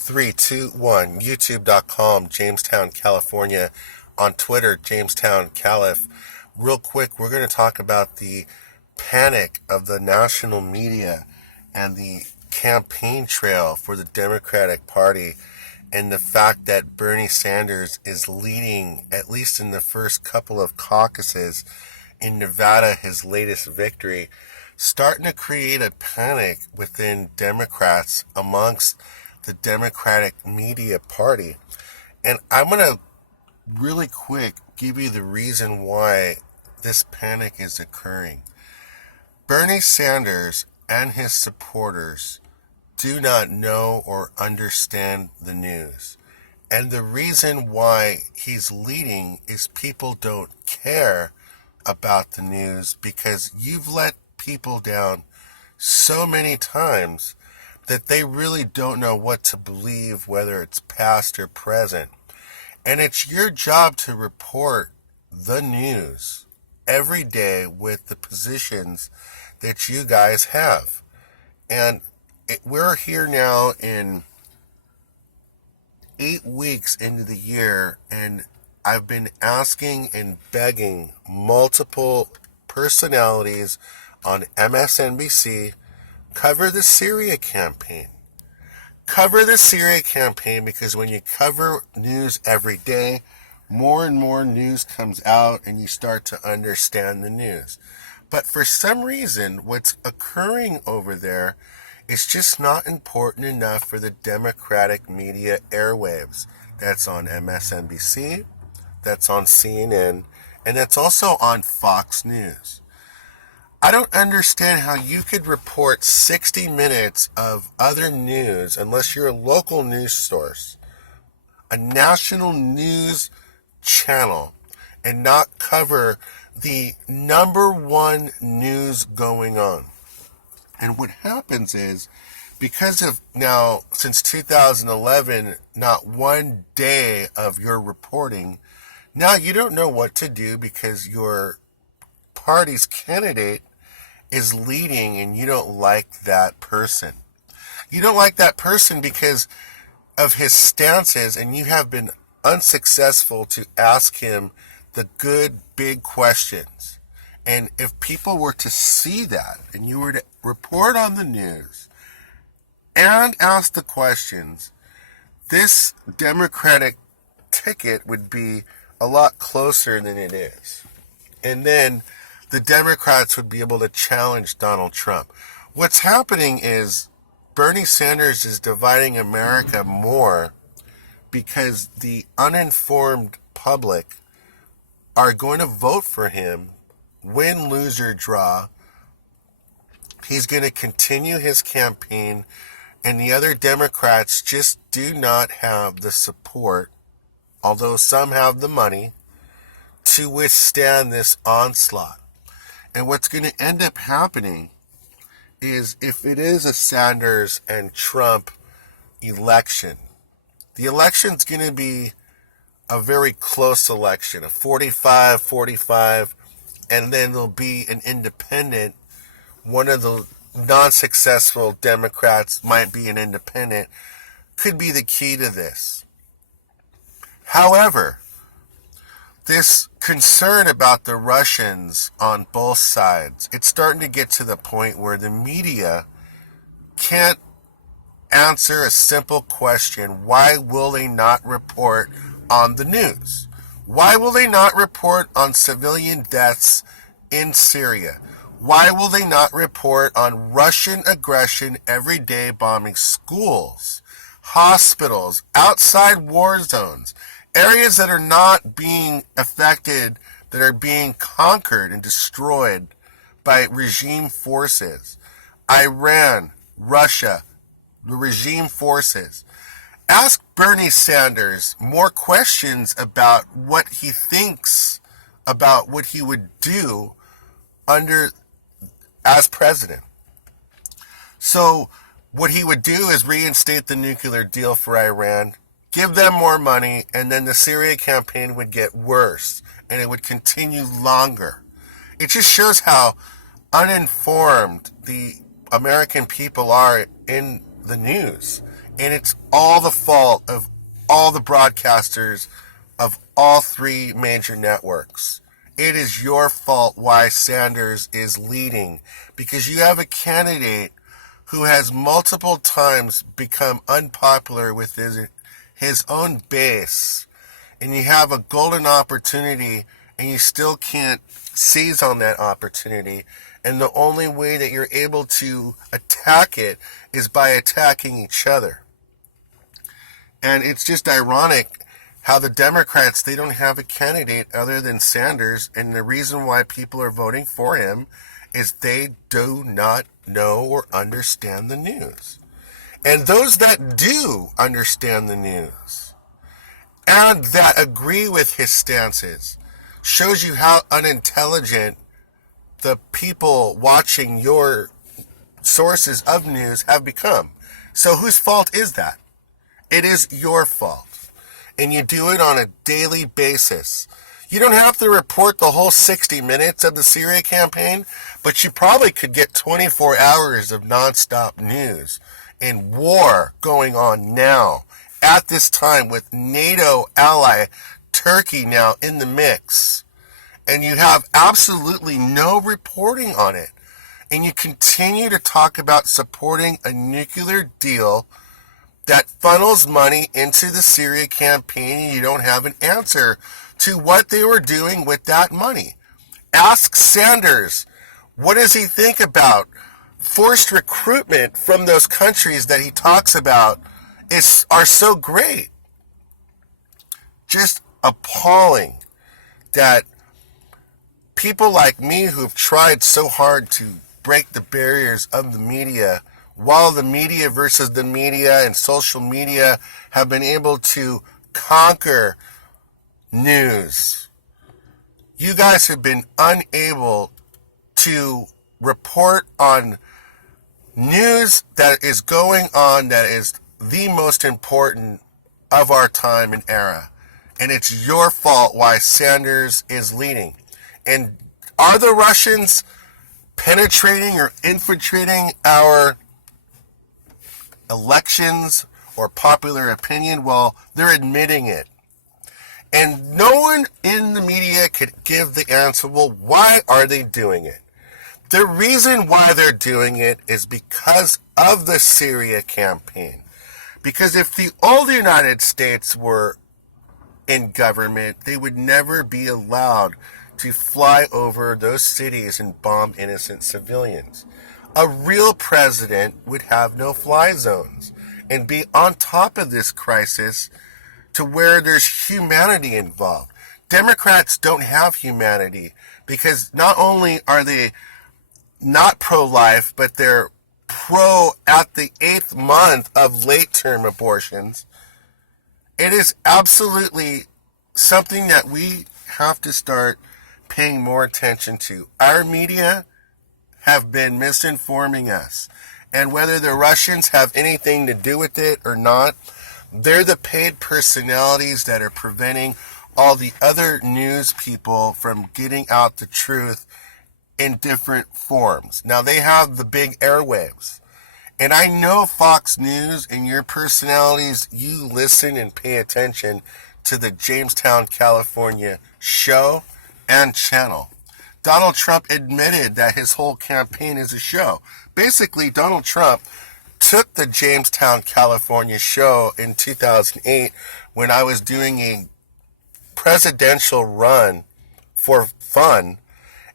321, youtube.com, Jamestown, California. On Twitter, Jamestown Caliph. Real quick, we're going to talk about the panic of the national media and the campaign trail for the Democratic Party, and the fact that Bernie Sanders is leading, at least in the first couple of caucuses in Nevada, his latest victory, starting to create a panic within Democrats amongst the Democratic media party. And I'm going to really quick give you the reason why this panic is occurring. Bernie Sanders and his supporters do not know or understand the news. And the reason why he's leading is people don't care about the news because you've let people down so many times that they really don't know what to believe, whether it's past or present. And it's your job to report the news every day with the positions that you guys have. And we're here now in 8 weeks into the year, and I've been asking and begging multiple personalities on MSNBC, cover the Syria campaign. Cover the Syria campaign, because when you cover news every day, more and more news comes out and you start to understand the news. But for some reason, what's occurring over there is just not important enough for the Democratic media airwaves. That's on MSNBC, that's on CNN, and that's also on Fox News. I don't understand how you could report 60 minutes of other news unless you're a local news source, a national news channel, and not cover the number one news going on. And what happens is, because of now, since 2011, not one day of your reporting, now you don't know what to do because your party's candidate is leading and you don't like that person. You don't like that person because of his stances, and you have been unsuccessful to ask him the good, big questions. And if people were to see that, and you were to report on the news and ask the questions, this Democratic ticket would be a lot closer than it is. And then the Democrats would be able to challenge Donald Trump. What's happening is Bernie Sanders is dividing America more because the uninformed public are going to vote for him, win, lose, or draw. He's going to continue his campaign, and the other Democrats just do not have the support, although some have the money, to withstand this onslaught. And what's going to end up happening is, if it is a Sanders and Trump election, the election's going to be a very close election, a 45-45, and then there'll be an independent. One of the non-successful Democrats might be an independent, could be the key to this. However, this concern about the Russians on both sides, it's starting to get to the point where the media can't answer a simple question. Why will they not report on the news? Why will they not report on civilian deaths in Syria? Why will they not report on Russian aggression every day, bombing schools, hospitals, outside war zones, areas that are not being affected, that are being conquered and destroyed by regime forces? Iran, Russia, the regime forces. Ask Bernie Sanders more questions about what he thinks about what he would do as president. So what he would do is reinstate the nuclear deal for Iran, give them more money, and then the Syria campaign would get worse, and it would continue longer. It just shows how uninformed the American people are in the news. And it's all the fault of all the broadcasters of all three major networks. It is your fault why Sanders is leading, because you have a candidate who has multiple times become unpopular with his own base, and you have a golden opportunity and you still can't seize on that opportunity. And the only way that you're able to attack it is by attacking each other. And it's just ironic how the Democrats, they don't have a candidate other than Sanders, and the reason why people are voting for him is they do not know or understand the news. And those that do understand the news and that agree with his stances shows you how unintelligent the people watching your sources of news have become. So whose fault is that? It is your fault. And you do it on a daily basis. You don't have to report the whole 60 minutes of the Syria campaign, but you probably could get 24 hours of nonstop news and war going on now at this time with NATO ally Turkey now in the mix. And you have absolutely no reporting on it. And you continue to talk about supporting a nuclear deal that funnels money into the Syria campaign, and you don't have an answer to what they were doing with that money. Ask Sanders, what does he think about forced recruitment from those countries that he talks about are so great? Just appalling that people like me who've tried so hard to break the barriers of the media, while the media versus the media and social media have been able to conquer news, you guys have been unable to report on news that is going on that is the most important of our time and era. And it's your fault why Sanders is leading. And are the Russians penetrating or infiltrating our elections or popular opinion? Well, they're admitting it. And no one in the media could give the answer, well, why are they doing it? The reason why they're doing it is because of the Syria campaign. Because if the old United States were in government, they would never be allowed to fly over those cities and bomb innocent civilians. A real president would have no fly zones and be on top of this crisis to where there's humanity involved. Democrats don't have humanity because not only are they not pro-life, but they're pro at the 8th month of late-term abortions. It is absolutely something that we have to start paying more attention to. Our media have been misinforming us. And whether the Russians have anything to do with it or not, they're the paid personalities that are preventing all the other news people from getting out the truth in different forms. Now, they have the big airwaves. And I know Fox News and your personalities, you listen and pay attention to the Jamestown, California show and channel. Donald Trump admitted that his whole campaign is a show. Basically, Donald Trump took the Jamestown, California show in 2008 when I was doing a presidential run for fun,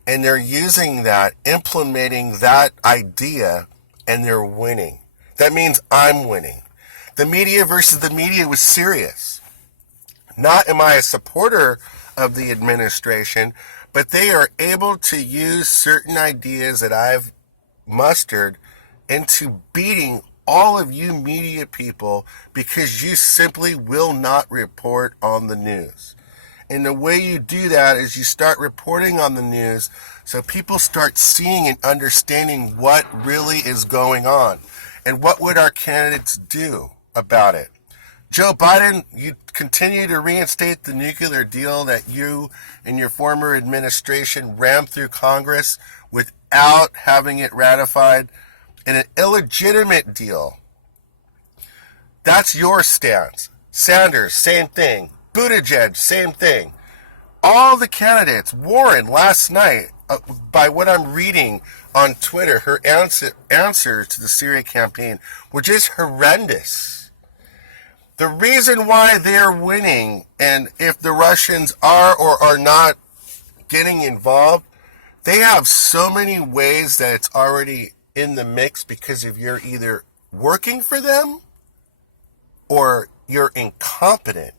and they're using that, implementing that idea, and they're winning. That means I'm winning. The media versus the media was serious. Not am I a supporter of the administration, but they are able to use certain ideas that I've mustered into beating all of you media people because you simply will not report on the news. And the way you do that is you start reporting on the news so people start seeing and understanding what really is going on and what would our candidates do about it. Joe Biden, you continue to reinstate the nuclear deal that you and your former administration rammed through Congress without having it ratified, in an illegitimate deal. That's your stance. Sanders, same thing. Buttigieg, same thing. All the candidates. Warren, last night, by what I'm reading on Twitter, her answers to the Syria campaign were just horrendous. The reason why they're winning, and if the Russians are or are not getting involved, they have so many ways that it's already in the mix because if you're either working for them or you're incompetent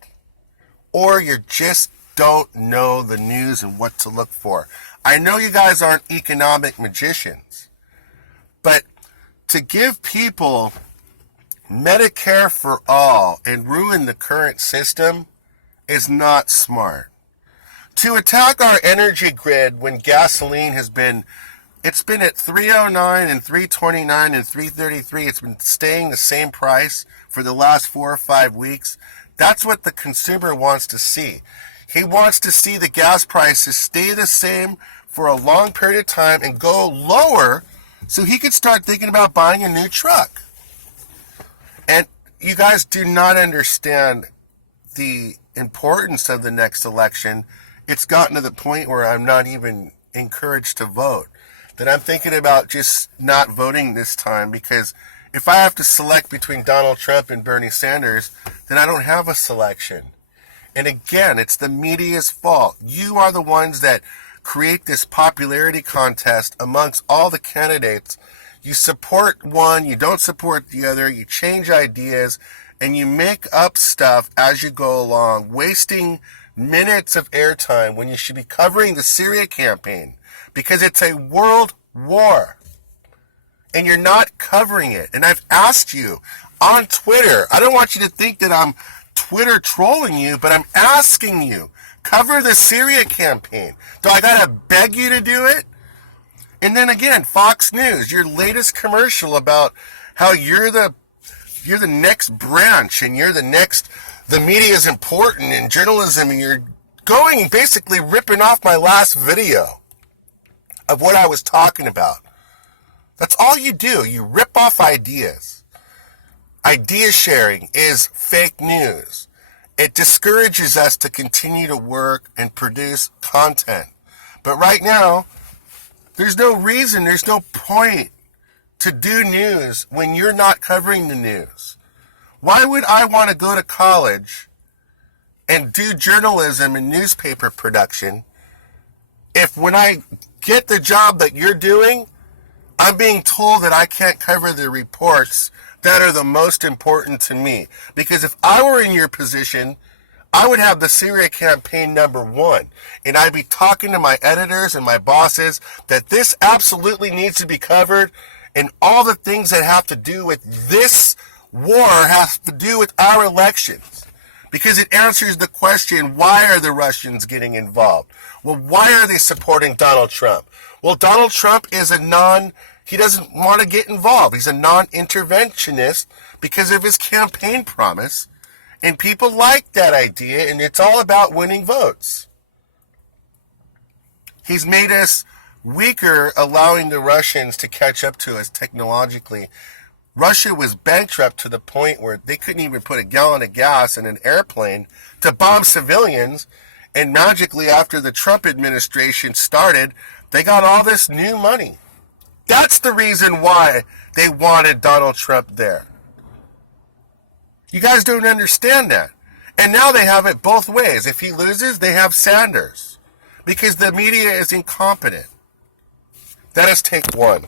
or you just don't know the news and what to look for. I know you guys aren't economic magicians, but to give people Medicare for all and ruin the current system is not smart. To attack our energy grid when gasoline it's been at $3.09 and $3.29 and $3.33. It's been staying the same price for the last 4 or 5 weeks. That's what the consumer wants to see. He wants to see the gas prices stay the same for a long period of time and go lower so he could start thinking about buying a new truck. And you guys do not understand the importance of the next election. It's gotten to the point where I'm not even encouraged to vote. That I'm thinking about just not voting this time because if I have to select between Donald Trump and Bernie Sanders, then I don't have a selection. And again, it's the media's fault. You are the ones that create this popularity contest amongst all the candidates. You support one, you don't support the other, you change ideas, and you make up stuff as you go along, wasting minutes of airtime when you should be covering the Syria campaign because it's a world war and you're not covering it. And I've asked you on Twitter, I don't want you to think that I'm Twitter trolling you, but I'm asking you, cover the Syria campaign. Do I gotta beg you to do it? And then again, Fox News, your latest commercial about how you're the next branch and the media is important in journalism, and you're going and basically ripping off my last video of what I was talking about. That's all you do. You rip off ideas. Idea sharing is fake news. It discourages us to continue to work and produce content. But right now, there's no reason, there's no point to do news when you're not covering the news. Why would I want to go to college and do journalism and newspaper production if when I get the job that you're doing, I'm being told that I can't cover the reports that are the most important to me? Because if I were in your position, I would have the Syria campaign #1, and I'd be talking to my editors and my bosses that this absolutely needs to be covered, and all the things that have to do with this war has to do with our elections. Because it answers the question, why are the Russians getting involved? Well, why are they supporting Donald Trump? Well, Donald Trump is he doesn't want to get involved. He's a non-interventionist because of his campaign promise. And people like that idea, and it's all about winning votes. He's made us weaker, allowing the Russians to catch up to us technologically. Russia was bankrupt to the point where they couldn't even put a gallon of gas in an airplane to bomb civilians, and magically after the Trump administration started, they got all this new money. That's the reason why they wanted Donald Trump there. You guys don't understand that. And now they have it both ways. If he loses, they have Sanders. Because the media is incompetent. Let us take one.